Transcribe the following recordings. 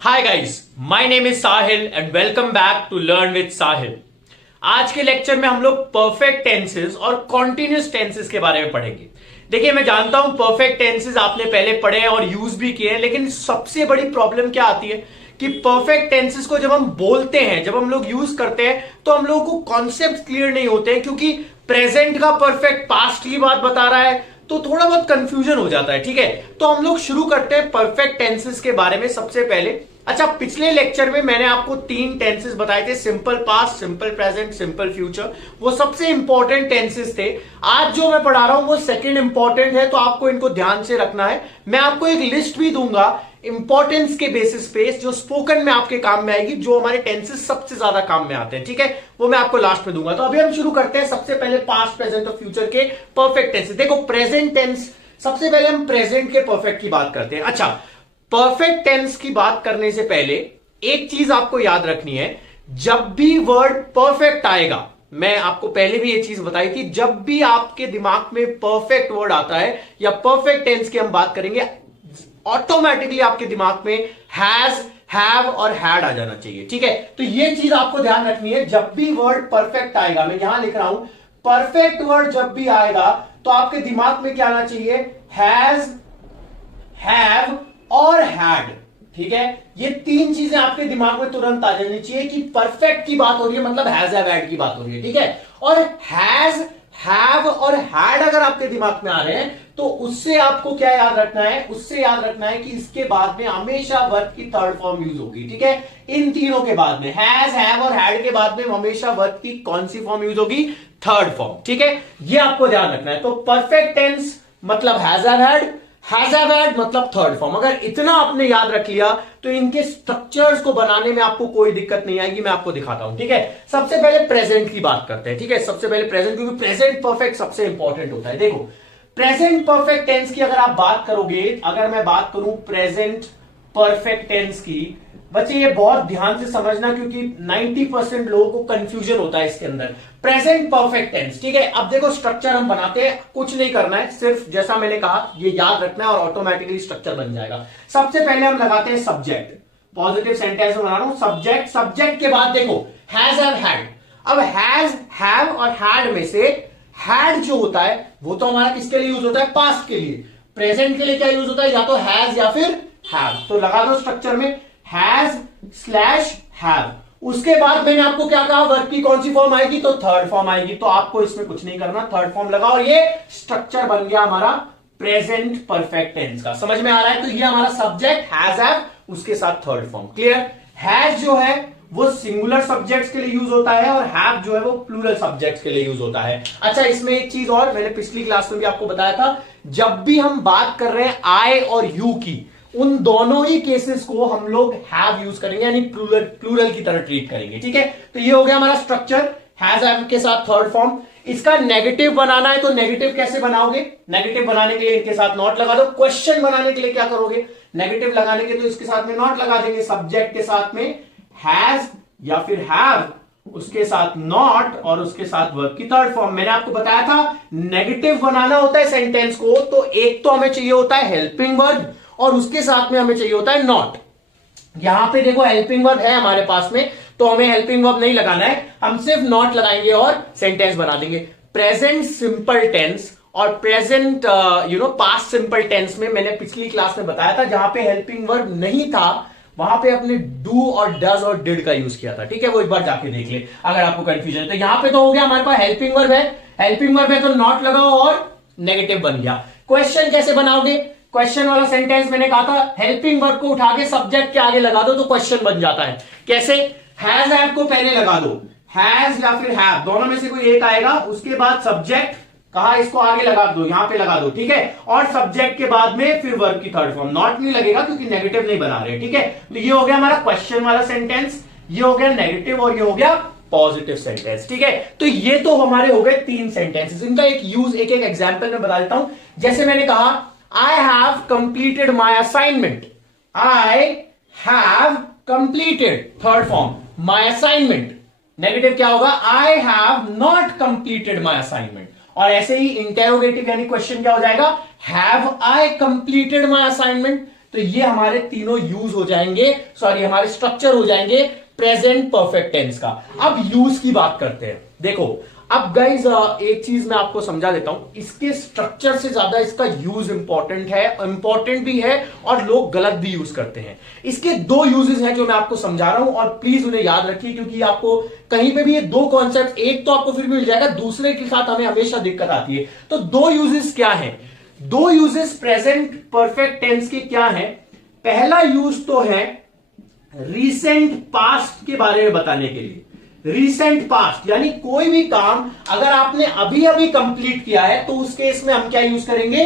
Hi guys, my name is Sahil and welcome back to learn with Sahil. आज के lecture में हम लोग परफेक्ट टेंसेस और कॉन्टिन्यूस टेंसेस के बारे में पढ़ेंगे। देखिए, मैं जानता हूं परफेक्ट टेंसेस आपने पहले पढ़े हैं और यूज भी किए हैं, लेकिन सबसे बड़ी प्रॉब्लम क्या आती है कि परफेक्ट टेंसेस को जब हम बोलते हैं, जब हम लोग यूज करते हैं, तो हम लोगों को कॉन्सेप्ट क्लियर नहीं होते हैं, क्योंकि प्रेजेंट का परफेक्ट पास्ट की बात बता रहा है, तो थोड़ा बहुत कंफ्यूजन हो जाता है। ठीक है, तो हम लोग शुरू करते हैं परफेक्ट टेंसेस के बारे में सबसे पहले। अच्छा, पिछले लेक्चर में मैंने आपको 3 टेंसेस बताए थे, simple past, simple present, simple future. वो सबसे इंपॉर्टेंट टेंसेस थे। आज जो मैं पढ़ा रहा हूं वो सेकंड इंपॉर्टेंट है, तो आपको इनको ध्यान से रखना है। मैं आपको एक लिस्ट भी दूंगा इंपॉर्टेंस के बेसिस पे, जो स्पोकन में आपके काम में आएगी, जो हमारे टेंसेस सबसे ज्यादा काम में आते हैं। ठीक है, वो मैं आपको लास्ट में दूंगा। तो अभी हम शुरू करते हैं सबसे पहले पास्ट, प्रेजेंट और फ्यूचर के परफेक्ट टेंसेस। देखो, प्रेजेंट टेंस, सबसे पहले हम प्रेजेंट के परफेक्ट की बात करते हैं। अच्छा, परफेक्ट टेंस की बात करने से पहले एक चीज आपको याद रखनी है, जब भी वर्ड परफेक्ट आएगा, मैं आपको पहले भी ये चीज बताई थी, जब भी आपके दिमाग में परफेक्ट वर्ड आता है या परफेक्ट टेंस की हम बात करेंगे, ऑटोमेटिकली आपके दिमाग में हैज, हैव और हैड आ जाना चाहिए। ठीक है, तो ये चीज आपको ध्यान रखनी है। जब भी वर्ड परफेक्ट आएगा, मैं यहां लिख रहा हूं, परफेक्ट वर्ड जब भी आएगा तो आपके दिमाग में क्या आना चाहिए? हैज, हैव और हैड। ठीक है, ये 3 चीजें आपके दिमाग में तुरंत आ जानी चाहिए कि परफेक्ट की बात हो रही है, मतलब हैज, हैव, हैड की बात हो रही है। ठीक है, और हैज, हैव और हैड अगर आपके दिमाग में आ रहे हैं, तो उससे आपको क्या याद रखना है? उससे याद रखना है कि इसके बाद में हमेशा वर्ब की थर्ड फॉर्म यूज होगी। ठीक है, इन तीनों के बाद में, हैज, हैव और हैड के बाद में हमेशा वर्ब की कौन सी फॉर्म यूज होगी? Third form. ठीक है, ये आपको ध्यान रखना है। तो परफेक्ट टेंस मतलब has, have, had, has, have, had मतलब थर्ड फॉर्म। अगर इतना आपने याद रख लिया तो इनके स्ट्रक्चर्स को बनाने में आपको कोई दिक्कत नहीं आएगी। मैं आपको दिखाता हूं। ठीक है, सबसे पहले प्रेजेंट की बात करते हैं। ठीक है, सबसे पहले प्रेजेंट, क्योंकि प्रेजेंट परफेक्ट सबसे इंपॉर्टेंट होता है। देखो, प्रेजेंट परफेक्ट टेंस की अगर आप बात करोगे, अगर मैं बात करूं प्रेजेंट परफेक्ट टेंस की, बच्चे ये बहुत ध्यान से समझना, क्योंकि 90% लोगों को कंफ्यूजन होता है इसके अंदर। प्रेजेंट परफेक्ट टेंस, ठीक है, अब देखो स्ट्रक्चर हम बनाते हैं, कुछ नहीं करना है, सिर्फ जैसा मैंने कहा ये याद रखना है और ऑटोमेटिकली स्ट्रक्चर बन जाएगा। सबसे पहले हम लगाते हैं सब्जेक्ट, पॉजिटिव सेंटेंस में बना रहा हूं सब्जेक्ट। सब्जेक्ट के बाद देखो हैज, हैव, हैड। अब हैज, हैव और हैड में से हैड जो होता है वो तो हमारा किसके लिए यूज होता है? पास्ट के लिए। प्रेजेंट के लिए क्या यूज होता है? या तो हैज या फिर हैव। तो लगा दो स्ट्रक्चर में हैज स्लैश हैव। उसके बाद मैंने आपको क्या कहा? वर्ब की कौन सी फॉर्म आएगी? तो थर्ड फॉर्म आएगी। तो आपको इसमें कुछ नहीं करना, थर्ड फॉर्म लगाओ और ये स्ट्रक्चर बन गया हमारा प्रेजेंट परफेक्ट टेंस का। समझ में आ रहा है? तो ये हमारा सब्जेक्ट हैज, हैव, उसके साथ थर्ड फॉर्म। क्लियर? हैज जो है वो सिंगुलर सब्जेक्ट्स के लिए यूज होता है और हैव जो है वो प्लूरल सब्जेक्ट्स के लिए यूज होता है। अच्छा, इसमें एक चीज और मैंने पिछली क्लास में भी आपको बताया था, जब भी हम बात कर रहे हैं आई और यू की, उन दोनों ही केसेस को हम लोग हैव यूज करेंगे, यानी प्लूरल की तरह ट्रीट करेंगे। ठीक है, तो ये हो गया हमारा स्ट्रक्चर, हैज, हैव के साथ थर्ड फॉर्म। इसका नेगेटिव बनाना है, तो नेगेटिव कैसे बनाओगे? नेगेटिव बनाने के लिए इनके साथ नॉट लगा दो। क्वेश्चन बनाने के लिए क्या करोगे? नेगेटिव लगाने के, तो इसके साथ में नॉट लगा देंगे। सब्जेक्ट के साथ में हैज या फिर हैव, उसके साथ नॉट और उसके साथ वर्ब की थर्ड फॉर्म। मैंने आपको बताया था नेगेटिव बनाना होता है सेंटेंस को, तो एक तो हमें चाहिए होता है हेल्पिंग वर्ब और उसके साथ में हमें चाहिए होता है नॉट। यहां पे देखो हेल्पिंग वर्ब है हमारे पास में, तो हमें हेल्पिंग वर्ब नहीं लगाना है, हम सिर्फ नॉट लगाएंगे और सेंटेंस बना देंगे। प्रेजेंट सिंपल टेंस और प्रेजेंट पास्ट सिंपल टेंस में मैंने पिछली क्लास में बताया था, जहां पे हेल्पिंग वर्ब नहीं था वहां पे अपने डू और डज और डिड का यूज किया था। ठीक है, वो एक बार जाके देख ले अगर आपको कंफ्यूजन है। तो यहां पे तो हो गया हमारे पास हेल्पिंग वर्ब है, हेल्पिंग वर्ब है तो नॉट लगाओ और नेगेटिव बन गया। क्वेश्चन कैसे बनाओगे? क्वेश्चन वाला सेंटेंस मैंने कहा था हेल्पिंग वर्ब को उठा के सब्जेक्ट के आगे लगा दो तो क्वेश्चन बन जाता है। कैसे? हैज, हैव को पहले लगा दो, हैज या फिर हैव, दोनों में से कोई एक आएगा। उसके बाद सब्जेक्ट कहा, इसको आगे लगा दो, यहां पे लगा दो। ठीक है, और सब्जेक्ट के बाद में फिर वर्ब की थर्ड फॉर्म। नॉट नहीं लगेगा क्योंकि नेगेटिव नहीं बना रहे। ठीक है, तो ये हो गया हमारा क्वेश्चन वाला सेंटेंस, ये हो गया नेगेटिव और ये हो गया पॉजिटिव सेंटेंस। ठीक है, तो ये तो हमारे हो गए 3 सेंटेंसेस। इनका एक यूज, एक एक एग्जाम्पल में बता देता हूं। जैसे मैंने कहा I have completed my assignment. I have completed, third form, my assignment. Negative क्या होगा? I have not completed my assignment. और ऐसे ही इंटेरोगेटिव यानी क्वेश्चन क्या हो जाएगा? Have I completed my assignment? तो ये हमारे तीनों यूज हो जाएंगे, सॉरी हमारे स्ट्रक्चर हो जाएंगे प्रेजेंट परफेक्ट टेंस का। अब यूज की बात करते हैं। देखो अब गाइज एक चीज मैं आपको समझा देता हूं, इसके स्ट्रक्चर से ज्यादा इसका यूज इंपॉर्टेंट भी है और लोग गलत भी यूज करते हैं। इसके दो यूजेस हैं जो मैं आपको समझा रहा हूं और प्लीज उन्हें याद रखिए, क्योंकि आपको कहीं पे भी ये दो कॉन्सेप्ट, एक तो आपको फिर भी मिल जाएगा, दूसरे के साथ हमें हमेशा दिक्कत आती है। तो दो यूजेस क्या है, दो यूजेस प्रेजेंट परफेक्ट टेंस के क्या है। पहला यूज तो है रीसेंट पास्ट के बारे में बताने के लिए। रीसेंट पास्ट यानी कोई भी काम अगर आपने अभी अभी कंप्लीट किया है तो उस केस में हम क्या यूज करेंगे,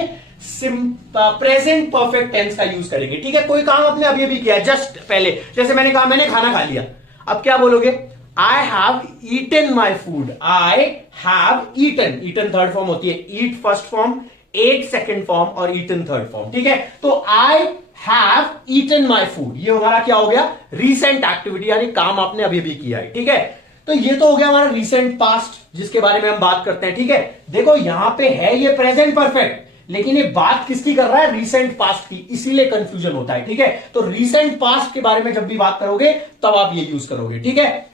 प्रेजेंट परफेक्ट टेंस का यूज करेंगे। ठीक है, कोई काम आपने अभी अभी किया है, जस्ट पहले, जैसे मैंने कहा मैंने खाना खा लिया, अब क्या बोलोगे, I have eaten my food. I have eaten, eaten third form होती है, eat first form, ate second form और ईटन थर्ड फॉर्म। ठीक है, तो I have eaten my food, ये हमारा क्या हो गया, रीसेंट एक्टिविटी यानी काम आपने अभी अभी किया है। ठीक है, तो ये तो हो गया हमारा रीसेंट पास्ट जिसके बारे में हम बात करते हैं। ठीक है, देखो यहां पे है ये प्रेजेंट परफेक्ट, लेकिन ये बात किसकी कर रहा है, रीसेंट पास्ट की, इसीलिए कंफ्यूजन होता है। ठीक है, तो रीसेंट पास्ट के बारे में जब भी बात करोगे तब आप ये यूज करोगे। ठीक है,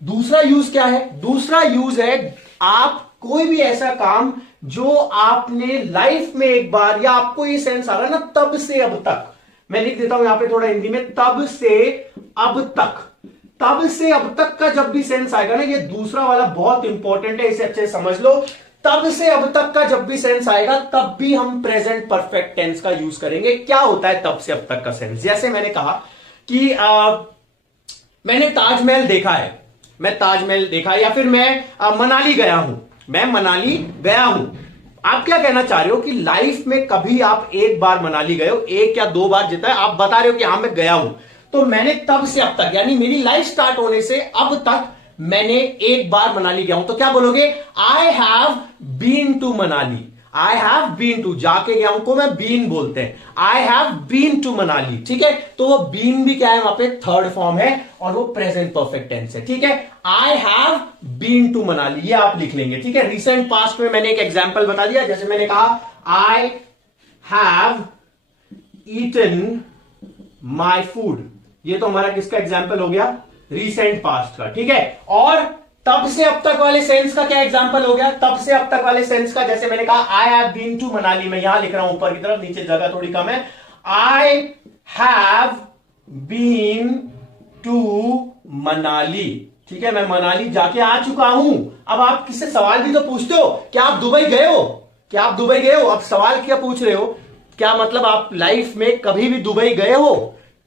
दूसरा यूज क्या है, दूसरा यूज है आप कोई भी ऐसा काम जो आपने लाइफ में एक बार, या आपको ये सेंस आ रहा है ना तब से अब तक, मैं लिख देता हूं यहां पे थोड़ा हिंदी में, तब से अब तक, तब से अब तक का जब भी सेंस आएगा ना, ये दूसरा वाला बहुत इंपॉर्टेंट है, इसे अच्छे से समझ लो। तब से अब तक का जब भी सेंस आएगा तब भी हम प्रेजेंट परफेक्ट टेंस का यूज करेंगे। क्या होता है तब से अब तक का सेंस, जैसे मैंने कहा कि मैंने ताजमहल देखा है, मैं ताजमहल देखा, या फिर मैं मनाली गया हूं, मैं मनाली गया हूं। आप क्या कहना चाह रहे हो कि लाइफ में कभी आप एक बार मनाली गए हो, एक या दो बार, जितना आप बता रहे हो कि हां मैं गया हूं, तो मैंने तब से अब तक यानी मेरी लाइफ स्टार्ट होने से अब तक मैंने एक बार मनाली गया हूं, तो क्या बोलोगे, I have been to Manali. I have been to, जाके गया हूं को मैं बीन बोलते हैं, I have been to Manali. ठीक है, तो वो बीन भी क्या है, वहां पे थर्ड फॉर्म है और वो प्रेजेंट परफेक्ट टेंस है। ठीक है, I have been to Manali, ये आप लिख लेंगे। ठीक है, रिसेंट पास्ट में मैंने एक एग्जाम्पल बता दिया, जैसे मैंने कहा I have eaten my food, ये तो हमारा किसका एग्जाम्पल हो गया, रीसेंट पास्ट का। ठीक है, और तब से अब तक वाले सेंस का क्या एग्जाम्पल हो गया, तब से अब तक वाले सेंस का, जैसे मैंने कहा I have been to Manali, मैं यहां लिख रहा हूं ऊपर की तरफ, नीचे जगह थोड़ी कम है, I have been to Manali. ठीक है, मैं मनाली जाके आ चुका हूं। अब आप किससे सवाल भी तो पूछते हो, क्या आप दुबई गए हो, क्या आप दुबई गए हो, अब सवाल क्या पूछ रहे हो, क्या मतलब आप लाइफ में कभी भी दुबई गए हो,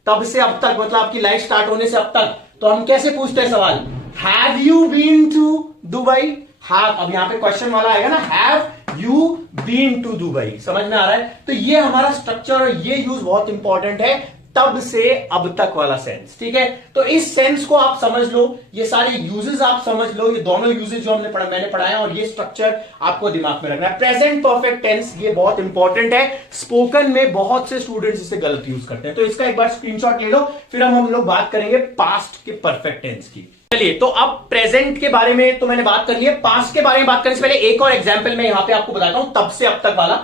तब से अब तक मतलब आपकी लाइफ स्टार्ट होने से अब तक, तो हम कैसे पूछते हैं सवाल, have you been to Dubai, have, अब यहां पे क्वेश्चन वाला आएगा ना, have you been to Dubai, समझ में आ रहा है। तो ये हमारा स्ट्रक्चर और ये यूज बहुत इंपॉर्टेंट है, तब से अब तक वाला सेंस। ठीक है, तो इस सेंस को आप समझ लो, ये सारे यूजेस आप समझ लो, ये दोनों यूजेस जो मैंने पढ़ाया, और ये स्ट्रक्चर आपको दिमाग में रखना है। प्रेजेंट परफेक्ट टेंस ये बहुत इंपॉर्टेंट है, स्पोकन में बहुत से स्टूडेंट्स इसे गलत यूज करते हैं, तो इसका एक बार स्क्रीनशॉट ले लो, फिर हम लोग बात करेंगे पास्ट के परफेक्ट टेंस की। चलिए, तो अब प्रेजेंट के बारे में तो मैंने बात कर ली है, पास्ट के बारे में बात करने से पहले एक और एग्जाम्पल मैं यहां पे आपको बताता हूं, तब से अब तक वाला।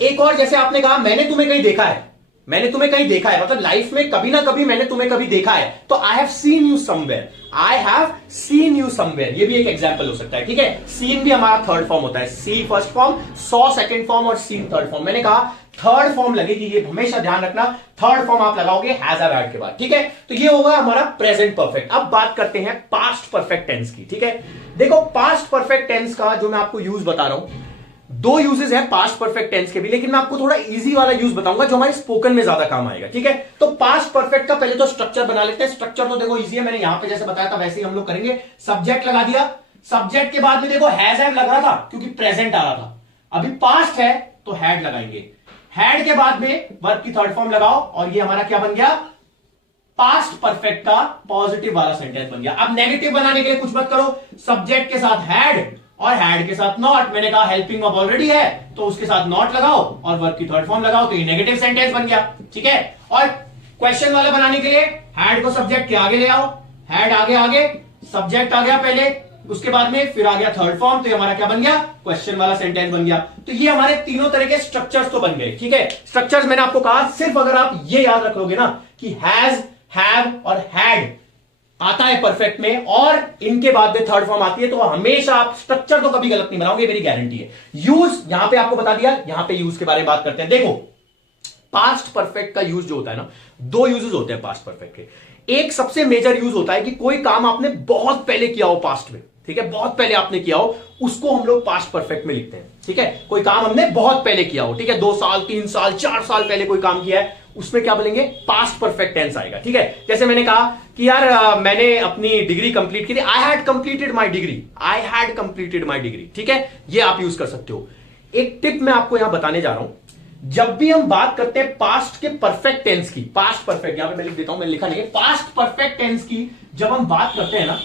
एक और, जैसे आपने कहा मैंने तुम्हें कहीं देखा है, मैंने तुम्हें कहीं देखा है, मतलब लाइफ में कभी ना कभी मैंने तुम्हें कभी देखा है, तो I have seen you somewhere, I have seen you somewhere, ये भी एक एग्जांपल हो सकता है। ठीक है, सीन भी हमारा थर्ड फॉर्म होता है, see first form, saw second form और सीन थर्ड फॉर्म। मैंने कहा थर्ड फॉर्म लगेगी, ये हमेशा ध्यान रखना, थर्ड फॉर्म आप लगाओगे हैज हैव हैड के बाद। ठीक है, तो ये होगा हमारा प्रेजेंट परफेक्ट। अब बात करते हैं पास्ट परफेक्ट टेंस की। ठीक है, देखो पास्ट परफेक्ट टेंस का जो मैं आपको यूज बता रहा हूं, दो यूजेस हैं पास्ट परफेक्ट टेंस के भी, लेकिन मैं आपको थोड़ा इजी वाला यूज बताऊंगा जो हमारे स्पोकन में ज्यादा काम आएगा। ठीक है, तो पास्ट परफेक्ट का पहले तो स्ट्रक्चर बना लेते हैं। स्ट्रक्चर तो देखो इजी है, मैंने यहां पे जैसे बताया था वैसे ही हम लोग करेंगे। सब्जेक्ट लगा दिया, सब्जेक्ट के बाद में देखो हैज हैव लग रहा था क्योंकि प्रेजेंट आ रहा था, अभी पास्ट है तो हैड लगाएंगे, हैड के बाद में वर्ब की थर्ड फॉर्म लगाओ और ये हमारा क्या बन गया, पास्ट परफेक्ट का पॉजिटिव वाला सेंटेंस बन गया। अब नेगेटिव बनाने के लिए कुछ मत करो, सब्जेक्ट के साथ हैड और हैड के साथ नॉट, मैंने कहा हेल्पिंग वर्ब ऑलरेडी है तो उसके साथ नॉट लगाओ और वर्ब की थर्ड फॉर्म लगाओ, तो ये नेगेटिव सेंटेंस बन गया। ठीक है, और क्वेश्चन वाला बनाने के लिए हैड को सब्जेक्ट के आगे ले आओ, हैड आगे आगे, सब्जेक्ट आ गया पहले, उसके बाद में फिर आ गया थर्ड फॉर्म, तो ये हमारा क्या बन गया, क्वेश्चन वाला सेंटेंस बन गया। तो ये हमारे तीनों तरह के स्ट्रक्चर्स तो बन गए। ठीक है, स्ट्रक्चर्स मैंने आपको कहा सिर्फ अगर आप ये याद रख लोगे ना कि हैज, हैव और हैड आता है परफेक्ट में और इनके बाद में थर्ड फॉर्म आती है, तो हमेशा आप स्ट्रक्चर तो कभी गलत नहीं बनाओगे, मेरी गारंटी है। यूज यहां पे आपको बता दिया, यहां पे यूज के बारे में बात करते हैं। देखो पास्ट परफेक्ट का यूज जो होता है ना, दो यूजेस होते हैं पास्ट परफेक्ट के। एक सबसे मेजर यूज होता है कि कोई काम आपने बहुत पहले किया हो पास्ट में, ठीक है, बहुत पहले आपने किया हो, उसको हम लोग पास्ट परफेक्ट में लिखते हैं। ठीक है, कोई काम हमने बहुत पहले किया हो, ठीक है, 2 साल 3 साल 4 साल पहले कोई काम किया है, उसमें क्या बोलेंगे, पास्ट परफेक्ट टेंस आएगा। ठीक है, जैसे मैंने कहा कि यार मैंने अपनी डिग्री कंप्लीट की थी, I had completed my degree, I had completed my degree. ठीक है, ये आप यूज कर सकते हो। एक टिप मैं आपको यहां बताने जा रहा हूं, जब भी हम बात करते हैं पास्ट के परफेक्ट टेंस की, पास्ट परफेक्ट यहां पे मैं लिख देता हूं, मैंने लिखा नहीं है, पास्ट परफेक्ट टेंस की जब हम बात करते हैं ना,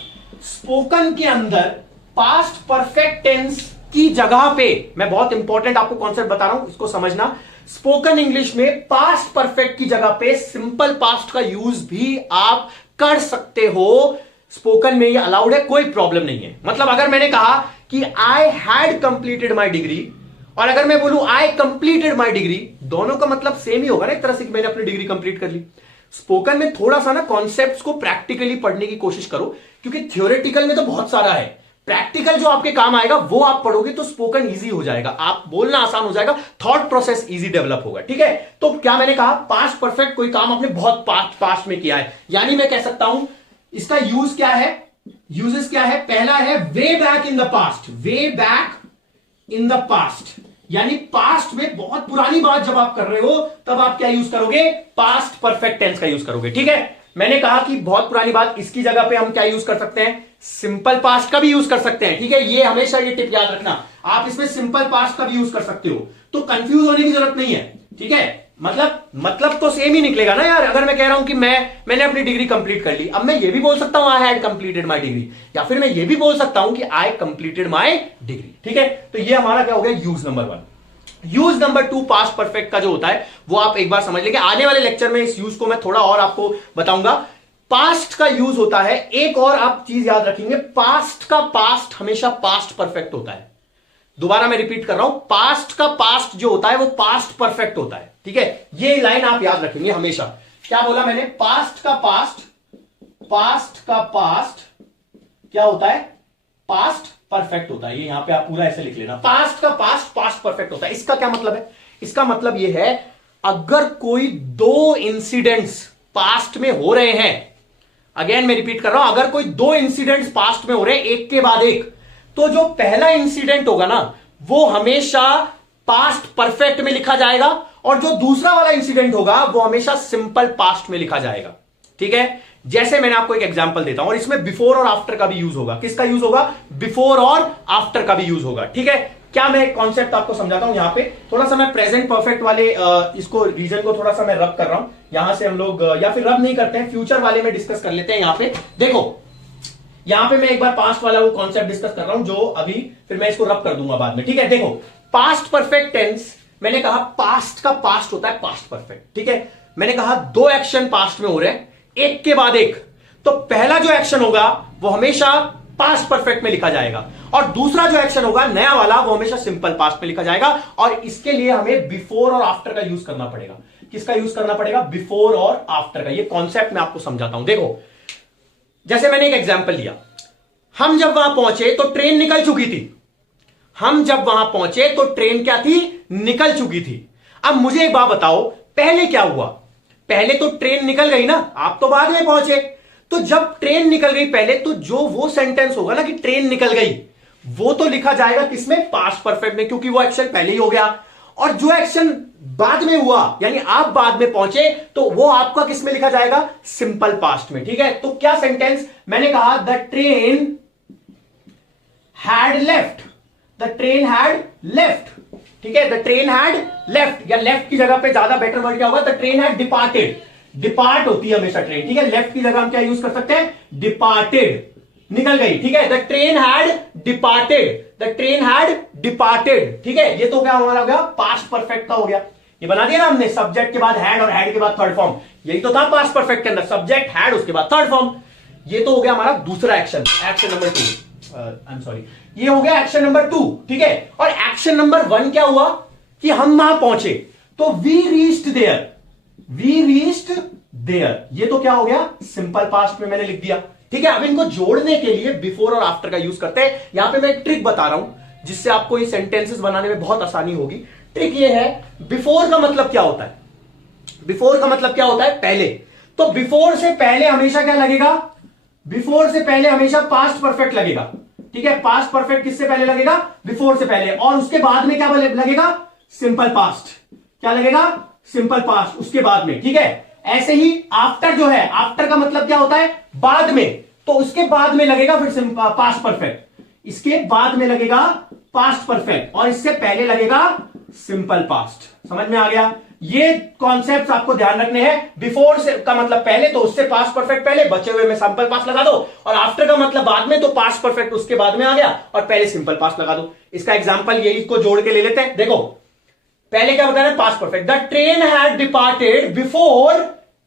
स्पोकन के अंदर पास्ट परफेक्ट टेंस की जगह पे, मैं बहुत इंपॉर्टेंट आपको कॉन्सेप्ट बता रहा हूं, इसको समझना, स्पोकन इंग्लिश में पास्ट परफेक्ट की जगह पे सिंपल पास्ट का यूज भी आप कर सकते हो। स्पोकन में ये अलाउड है, कोई प्रॉब्लम नहीं है। मतलब अगर मैंने कहा कि I had completed my degree और अगर मैं बोलूं आई कंप्लीटेड माई डिग्री, दोनों का मतलब सेम ही होगा ना एक तरह से, कि मैंने अपनी डिग्री कंप्लीट कर ली। स्पोकन में थोड़ा सा ना कॉन्सेप्ट्स को प्रैक्टिकली पढ़ने की कोशिश करो, क्योंकि थ्योरेटिकल में तो बहुत सारा है, प्रैक्टिकल जो आपके काम आएगा वो आप पढ़ोगे तो स्पोकन इजी हो जाएगा, आप बोलना आसान हो जाएगा, थॉट प्रोसेस इजी डेवलप होगा। ठीक है, तो क्या मैंने कहा, पास्ट परफेक्ट कोई काम आपने बहुत पास्ट में किया है, यानी मैं कह सकता हूं इसका यूज क्या है, यूजेस क्या है, पहला है way back in the past, way back in the past, यानी पास्ट में बहुत पुरानी बात जब आप कर रहे हो तब आप क्या यूज करोगे, पास्ट परफेक्ट टेंस का यूज करोगे। ठीक है, मैंने कहा कि बहुत पुरानी बात, इसकी जगह पे हम क्या यूज कर सकते हैं, सिंपल पास्ट का भी यूज कर सकते हैं। ठीक है, ये हमेशा ये टिप याद रखना, आप इसमें सिंपल पास्ट का भी यूज कर सकते हो, तो कंफ्यूज होने की जरूरत नहीं है। ठीक है, मतलब तो सेम ही निकलेगा ना यार। अगर मैं कह रहा हूं कि मैंने अपनी डिग्री कंप्लीट कर ली, अब मैं ये भी बोल सकता हूं I had completed my degree, या फिर मैं ये भी बोल सकता हूं कि आई कंप्लीटेड माई डिग्री। ठीक है, तो ये हमारा क्या हो गया, use number 1। Use number 2 past perfect का जो होता है वो आप एक बार समझ लेंगे, आने वाले लेक्चर में इस यूज को मैं थोड़ा और आपको बताऊंगा। पास्ट का यूज होता है, एक और आप चीज याद रखेंगे, पास्ट का पास्ट हमेशा पास्ट परफेक्ट होता है। दोबारा मैं रिपीट कर रहा हूं, पास्ट का पास्ट जो होता है वो पास्ट परफेक्ट होता है। ठीक है, ये लाइन आप याद रखेंगे हमेशा। क्या बोला मैंने, पास्ट का पास्ट, पास्ट का पास्ट क्या होता है, पास्ट परफेक्ट होता है। ये यहां पे आप पूरा ऐसे लिख लेना, पास्ट का पास्ट पास्ट परफेक्ट होता है। इसका क्या मतलब है, इसका मतलब यह है अगर कोई 2 इंसिडेंट्स पास्ट में हो रहे हैं, अगेन मैं रिपीट कर रहा हूं, अगर कोई 2 इंसिडेंट्स पास्ट में हो रहे हैं एक के बाद एक, तो जो पहला इंसिडेंट होगा ना वो हमेशा पास्ट परफेक्ट में लिखा जाएगा और जो दूसरा वाला इंसिडेंट होगा वो हमेशा सिंपल पास्ट में लिखा जाएगा। ठीक है, जैसे मैंने आपको एक एग्जांपल देता हूं, और इसमें बिफोर और आफ्टर का भी यूज होगा। किसका यूज होगा, बिफोर और आफ्टर का भी यूज होगा। ठीक है, क्या मैं कॉन्सेप्ट आपको समझाता हूं, यहां पे थोड़ा सा मैं प्रेजेंट परफेक्ट वाले इसको रीजन को थोड़ा सा मैं रब कर रहा हूं, यहां से हम लोग या फिर रब नहीं करते हैं, फ्यूचर वाले में डिस्कस कर लेते हैं। यहां पे देखो, यहां पे मैं एक बार पास्ट वाला वो कॉन्सेप्ट डिस्कस कर रहा हूं जो अभी, फिर मैं इसको रब कर दूंगा बाद में। ठीक है, देखो पास्ट परफेक्ट टेंस, मैंने कहा पास्ट का पास्ट होता है पास्ट परफेक्ट। ठीक है, मैंने कहा 2 एक्शन पास्ट में हो रहे हैं एक के बाद एक, तो पहला जो एक्शन होगा वो हमेशा पास्ट परफेक्ट में लिखा जाएगा और दूसरा जो एक्शन होगा नया वाला वो हमेशा सिंपल पास्ट में लिखा जाएगा। और इसके लिए हमें बिफोर और आफ्टर का यूज करना पड़ेगा। किसका यूज करना पड़ेगा, बिफोर और आफ्टर का। ये कॉन्सेप्ट मैं आपको समझाता हूं। देखो, जैसे मैंने एक एग्जांपल लिया, हम जब वहां पहुंचे तो ट्रेन निकल चुकी थी, हम जब वहां पहुंचे तो ट्रेन क्या थी, निकल चुकी थी। अब मुझे एक बात बताओ, पहले क्या हुआ, पहले तो ट्रेन निकल गई ना, आप तो बाद में पहुंचे। तो जब ट्रेन निकल गई पहले, तो जो वो सेंटेंस होगा ना कि ट्रेन निकल गई, वो तो लिखा जाएगा किसमें, पास्ट परफेक्ट में, क्योंकि वो एक्शन पहले ही हो गया। और जो एक्शन बाद में हुआ, यानी आप बाद में पहुंचे, तो वो आपका किसमें लिखा जाएगा, सिंपल पास्ट में। ठीक है, तो क्या सेंटेंस, मैंने कहा the train had left, the train had left. ठीक है, द ट्रेन हैड लेफ्ट, या लेफ्ट की जगह पे ज्यादा बेटर वर्ड क्या होगा, the train had departed. Depart होती है हमेशा ट्रेन। ठीक है, लेफ्ट की जगह हम क्या यूज कर सकते हैं, डिपार्टेड, निकल गई। ठीक है, the train had departed, the train had departed. ठीक है, ये तो क्या हमारा हो गया, पास्ट परफेक्ट का हो गया। ये बना दिया ना हमने, सब्जेक्ट के बाद हैड और हैड के बाद थर्ड फॉर्म, यही तो था पास्ट परफेक्ट के अंदर, सब्जेक्ट हैड उसके बाद थर्ड फॉर्म। ये तो हो गया हमारा दूसरा action, action number 2। I am sorry, ये हो गया एक्शन नंबर 2, ठीक है। और एक्शन नंबर 1 क्या हुआ कि हम वहां पहुंचे, तो we reached there, we reached there, ये तो क्या हो गया, सिंपल पास्ट में मैंने लिख दिया, ठीक है। अब इनको जोड़ने के लिए बिफोर और आफ्टर का यूज करते हैं। यहां पे मैं एक ट्रिक बता रहा हूं जिससे आपको ये सेंटेंसेस बनाने में बहुत आसानी होगी। ट्रिक ये है, बिफोर का मतलब क्या होता है, बिफोर का मतलब क्या होता है, पहले। तो बिफोर से पहले हमेशा क्या लगेगा, बिफोर से पहले हमेशा पास्ट परफेक्ट लगेगा, ठीक है। पास्ट परफेक्ट किससे पहले लगेगा, बिफोर से पहले, और उसके बाद में क्या लगेगा, सिंपल पास्ट। क्या लगेगा, सिंपल पास्ट उसके बाद में, ठीक है। ऐसे ही आफ्टर जो है, आफ्टर का मतलब क्या होता है, बाद में, तो उसके बाद में लगेगा फिर पास्ट परफेक्ट, इसके बाद में लगेगा पास्ट परफेक्ट, और इससे पहले लगेगा सिंपल पास्ट। समझ में आ गया, ये कॉन्सेप्ट आपको ध्यान रखने हैं। बिफोर से का मतलब पहले, तो उससे पास्ट परफेक्ट पहले, बचे हुए में सिंपल पास्ट लगा दो, और आफ्टर का मतलब बाद में, तो पास्ट परफेक्ट उसके बाद में आ गया, और पहले सिंपल पास्ट लगा दो। इसका एग्जांपल ये, इसको जोड़ के ले लेते हैं। देखो पहले क्या बताया, past perfect, the train had departed before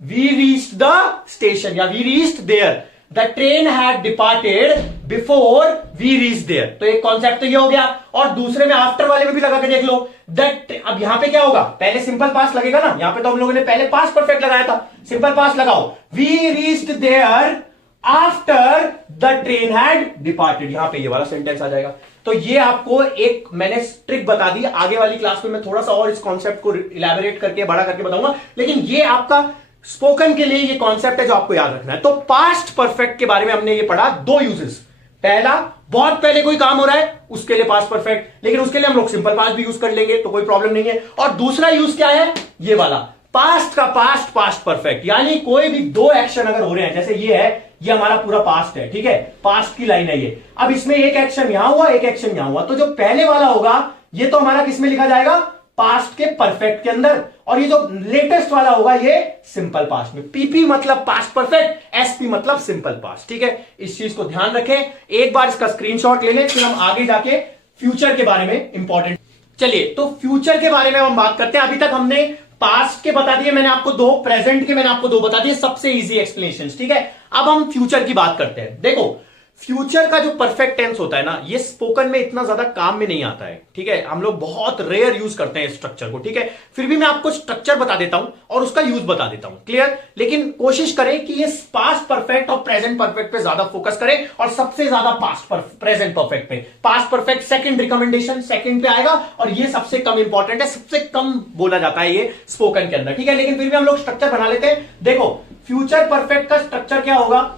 we reached the station, या we reached there, the train had departed before we reached there. तो एक कॉन्सेप्ट तो ये हो गया, और दूसरे में आफ्टर वाले में भी लगा के देख लो, दैट। अब यहां पे क्या होगा, पहले सिंपल पास्ट लगेगा ना, यहां पे तो हम लोगों ने पहले पास्ट परफेक्ट लगाया था, सिंपल पास्ट लगाओ, we reached there after the train had departed, यहां पे ये वाला सेंटेंस आ जाएगा। तो ये आपको एक मैंने ट्रिक बता दी, आगे वाली क्लास में मैं थोड़ा सा और इस कॉन्सेप्ट को इलैबोरेट करके बड़ा करके बताऊंगा, लेकिन ये आपका स्पोकन के लिए ये कॉन्सेप्ट है जो आपको याद रखना है। तो पास्ट परफेक्ट के बारे में हमने ये पढ़ा, दो यूजेस। पहला, बहुत पहले कोई काम हो रहा है उसके लिए पास्ट परफेक्ट, लेकिन उसके लिए हम लोग सिंपल पास्ट भी यूज कर लेंगे, तो कोई प्रॉब्लम नहीं है। और दूसरा यूज क्या है, ये वाला, पास्ट का पास्ट पास्ट परफेक्ट, यानी कोई भी दो एक्शन अगर हो रहे हैं, जैसे ये है, ये हमारा पूरा पास्ट है, ठीक है, पास्ट की लाइन है ये। अब इसमें एक एक्शन यहां हुआ, एक एक्शन यहां हुआ, तो जो पहले वाला होगा ये तो हमारा किस में लिखा जाएगा, पास्ट के परफेक्ट के अंदर, और ये जो लेटेस्ट वाला होगा ये सिंपल पास्ट में। पीपी मतलब पास्ट परफेक्ट, एसपी मतलब सिंपल पास्ट, ठीक है। इस चीज को ध्यान रखें, एक बार इसका स्क्रीनशॉट ले लें, फिर हम आगे जाके फ्यूचर के बारे में इंपॉर्टेंट। चलिए, तो फ्यूचर के बारे में हम बात करते हैं। अभी तक हमने पास्ट के बता दिए मैंने आपको दो, प्रेजेंट के मैंने आपको दो बता दिए, सबसे इजी एक्सप्लेनेशंस, ठीक है। अब हम फ्यूचर की बात करते हैं। देखो फ्यूचर का जो परफेक्ट टेंस होता है ना, ये स्पोकन में इतना ज्यादा काम में नहीं आता है, ठीक है। हम लोग बहुत रेयर यूज करते हैं स्ट्रक्चर को, ठीक है। फिर भी मैं आपको स्ट्रक्चर बता देता हूं और उसका यूज बता देता हूं, क्लियर। लेकिन कोशिश करें कि ये पास्ट परफेक्ट और प्रेजेंट परफेक्ट पे ज्यादा फोकस करें, और सबसे ज्यादा प्रेजेंट परफेक्ट पे। Past perfect second recommendation, second पे आएगा, और ये सबसे कम इंपॉर्टेंट है, सबसे कम बोला जाता है ये स्पोकन के अंदर, ठीक है। लेकिन फिर भी हम लोग स्ट्रक्चर बना लेते हैं। देखो फ्यूचर परफेक्ट का स्ट्रक्चर क्या होगा।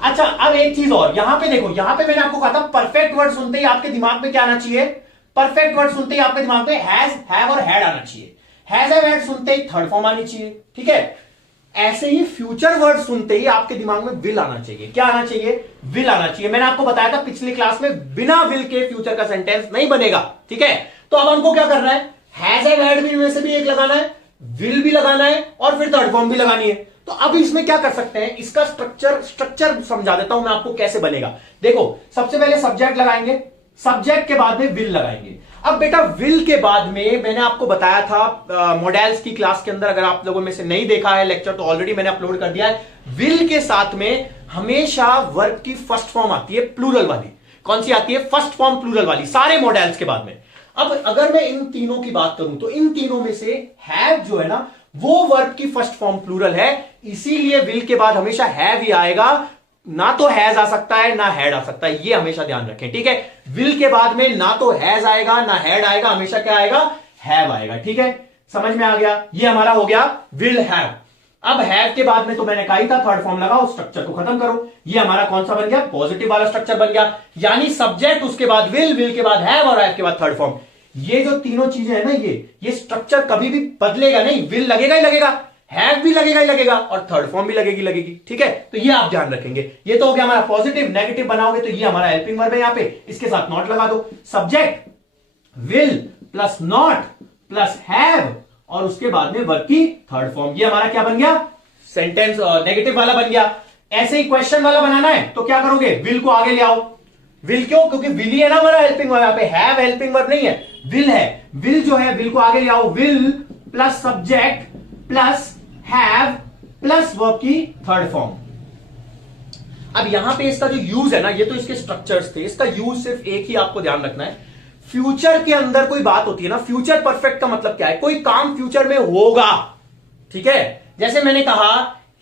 अच्छा, अब एक चीज और, यहां पे देखो, यहां पे मैंने आपको कहा था परफेक्ट वर्ड सुनते ही आपके दिमाग में क्या आना चाहिए, परफेक्ट वर्ड सुनते ही आपके दिमाग में हैज, हैव और हैड आना चाहिए। हैज, हैव, हैड सुनते ही थर्ड फॉर्म आनी चाहिए, ठीक है। ऐसे ही फ्यूचर वर्ड सुनते ही आपके दिमाग में विल आना चाहिए। क्या आना चाहिए, विल आना चाहिए। मैंने आपको बताया था पिछली क्लास में, बिना विल के फ्यूचर का सेंटेंस नहीं बनेगा, ठीक है। तो अब हमको क्या करना है, हैज, हैव, हैड में से भी एक लगाना है, विल भी लगाना है, और फिर थर्ड फॉर्म भी लगानी है। तो अब इसमें क्या कर सकते हैं, इसका स्ट्रक्चर समझा देता हूं मैं आपको कैसे बनेगा। देखो सबसे पहले सब्जेक्ट लगाएंगे, सब्जेक्ट के बाद में विल लगाएंगे। अब बेटा विल के बाद में मैंने आपको बताया था मॉडल्स की क्लास के अंदर, अगर आप लोगों में से नहीं देखा है लेक्चर तो ऑलरेडी मैंने अपलोड कर दिया है। विल के साथ में हमेशा वर्ब की फर्स्ट फॉर्म आती है प्लूरल वाली। कौन सी आती है, फर्स्ट फॉर्म प्लूरल वाली, सारे मॉडल्स के बाद में। अब अगर मैं इन तीनों की बात करूं तो इन तीनों में से हैव जो है ना, वो वर्ब की फर्स्ट फॉर्म प्लूरल है, इसीलिए विल के बाद हमेशा हैव ही आएगा, ना तो हैज आ सकता है ना हैड आ सकता है, ये हमेशा ध्यान रखें, ठीक है। विल के बाद में ना तो हैज आएगा ना हैड आएगा, हमेशा क्या आएगा, हैव आएगा, ठीक है। समझ में आ गया, ये हमारा हो गया विल हैव। अब हैव के बाद में तो मैंने कहा ही था थर्ड फॉर्म लगाओ, स्ट्रक्चर को खत्म करो। ये हमारा कौन सा बन गया, पॉजिटिव वाला स्ट्रक्चर बन गया, यानी सब्जेक्ट उसके बाद विल, विल के बाद हैव और हैव के बाद थर्ड फॉर्म। ये जो तीनों चीजें है ना, ये स्ट्रक्चर कभी भी बदलेगा नहीं, विल लगेगा ही लगेगा, हैव भी लगेगा ही लगेगा, और थर्ड फॉर्म भी लगेगी, ठीक है। तो ये आप ध्यान रखेंगे। ये तो हो गया हमारा पॉजिटिव। नेगेटिव बनाओगे तो ये हमारा हेल्पिंग वर्ब है, यहां पे इसके साथ नॉट लगा दो। Subject will plus not plus have, और उसके बाद में वर्ब की थर्ड फॉर्म। ये हमारा क्या बन गया, सेंटेंस नेगेटिव वाला बन गया। ऐसे ही क्वेश्चन वाला बनाना है तो क्या करोगे, विल को आगे ले आओ। विल क्यों, क्योंकि विल ही है ना हमारा हेल्पिंग वर्ब, यहां पे हैव हेल्पिंग वर्ब नहीं है, विल है। विल जो है, विल को आगे ले आओ, will plus subject plus have plus verb की थर्ड फॉर्म। अब यहां पे इसका जो यूज है ना, ये तो इसके स्ट्रक्चर्स थे, इसका यूज सिर्फ एक ही आपको ध्यान रखना है। फ्यूचर के अंदर कोई बात होती है ना, फ्यूचर परफेक्ट का मतलब क्या है, कोई काम फ्यूचर में होगा, ठीक है। जैसे मैंने कहा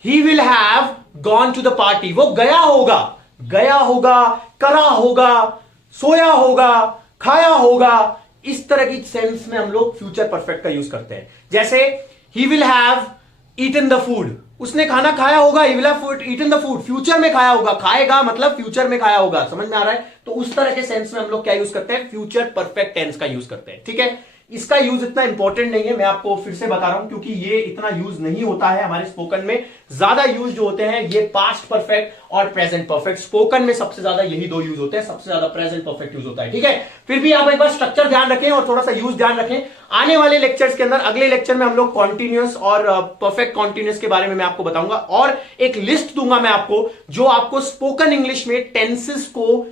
he will have gone to the party, वो गया होगा, गया होगा, करा होगा, सोया होगा, खाया होगा, इस तरह की सेंस में हम लोग फ्यूचर परफेक्ट का यूज करते हैं। जैसे he will have eaten the food, उसने खाना खाया होगा, he will have eaten the food, future में खाया होगा, खाएगा मतलब फ्यूचर में खाया होगा, समझ में आ रहा है। तो उस तरह के सेंस में हम लोग क्या यूज करते हैं, फ्यूचर परफेक्ट टेंस का यूज करते हैं, ठीक है। इसका यूज इतना इंपॉर्टेंट नहीं है, मैं आपको फिर से बता रहा हूं, क्योंकि ये इतना यूज नहीं होता है हमारे स्पोकन में। ज्यादा यूज जो होते हैं ये पास्ट परफेक्ट और प्रेजेंट परफेक्ट, स्पोकन में सबसे ज्यादा यही दो यूज होते हैं, सबसे ज्यादा प्रेजेंट परफेक्ट यूज होता है, ठीक है। फिर भी आप एक बार स्ट्रक्चर ध्यान रखें और थोड़ा सा यूज ध्यान रखें। आने वाले लेक्चर्स के अंदर, अगले लेक्चर में हम लोग कॉन्टिन्यूअस और परफेक्ट कॉन्टिन्यूअस के बारे में मैं आपको बताऊंगा, और एक लिस्ट दूंगा मैं आपको जो आपको स्पोकन इंग्लिश में टेंसेस को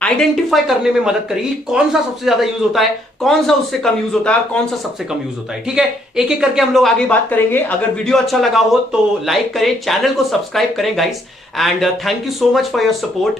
आइडेंटिफाई करने में मदद करेगी, कौन सा सबसे ज्यादा यूज होता है, कौन सा उससे कम यूज होता है, कौन सा सबसे कम यूज होता है, ठीक है। एक एक करके हम लोग आगे बात करेंगे। अगर वीडियो अच्छा लगा हो तो लाइक करें, चैनल को सब्सक्राइब करें guys, and thank you so much for your support,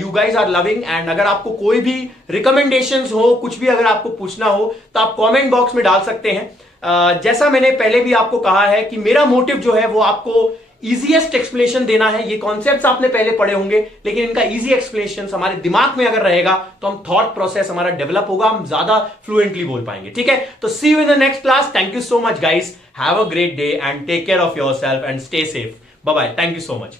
you guys are loving. And अगर आपको कोई भी रिकमेंडेशंस हो, कुछ भी अगर आपको पूछना हो तो आप कॉमेंट बॉक्स में डाल सकते हैं। जैसा मैंने पहले भी आपको कहा है कि मेरा मोटिव जो है वो आपको इजीएस्ट एक्सप्लेनेशन देना है। ये कॉन्सेप्ट्स आपने पहले पढ़े होंगे, लेकिन इनका इजी एक्सप्लेनेशन हमारे दिमाग में अगर रहेगा तो हम थॉट प्रोसेस हमारा डेवलप होगा, हम ज्यादा फ्लुएंटली बोल पाएंगे, ठीक है। तो see you in the next class. Thank you so much guys, have a great day and take care of yourself and stay safe. Bye bye, thank you so much.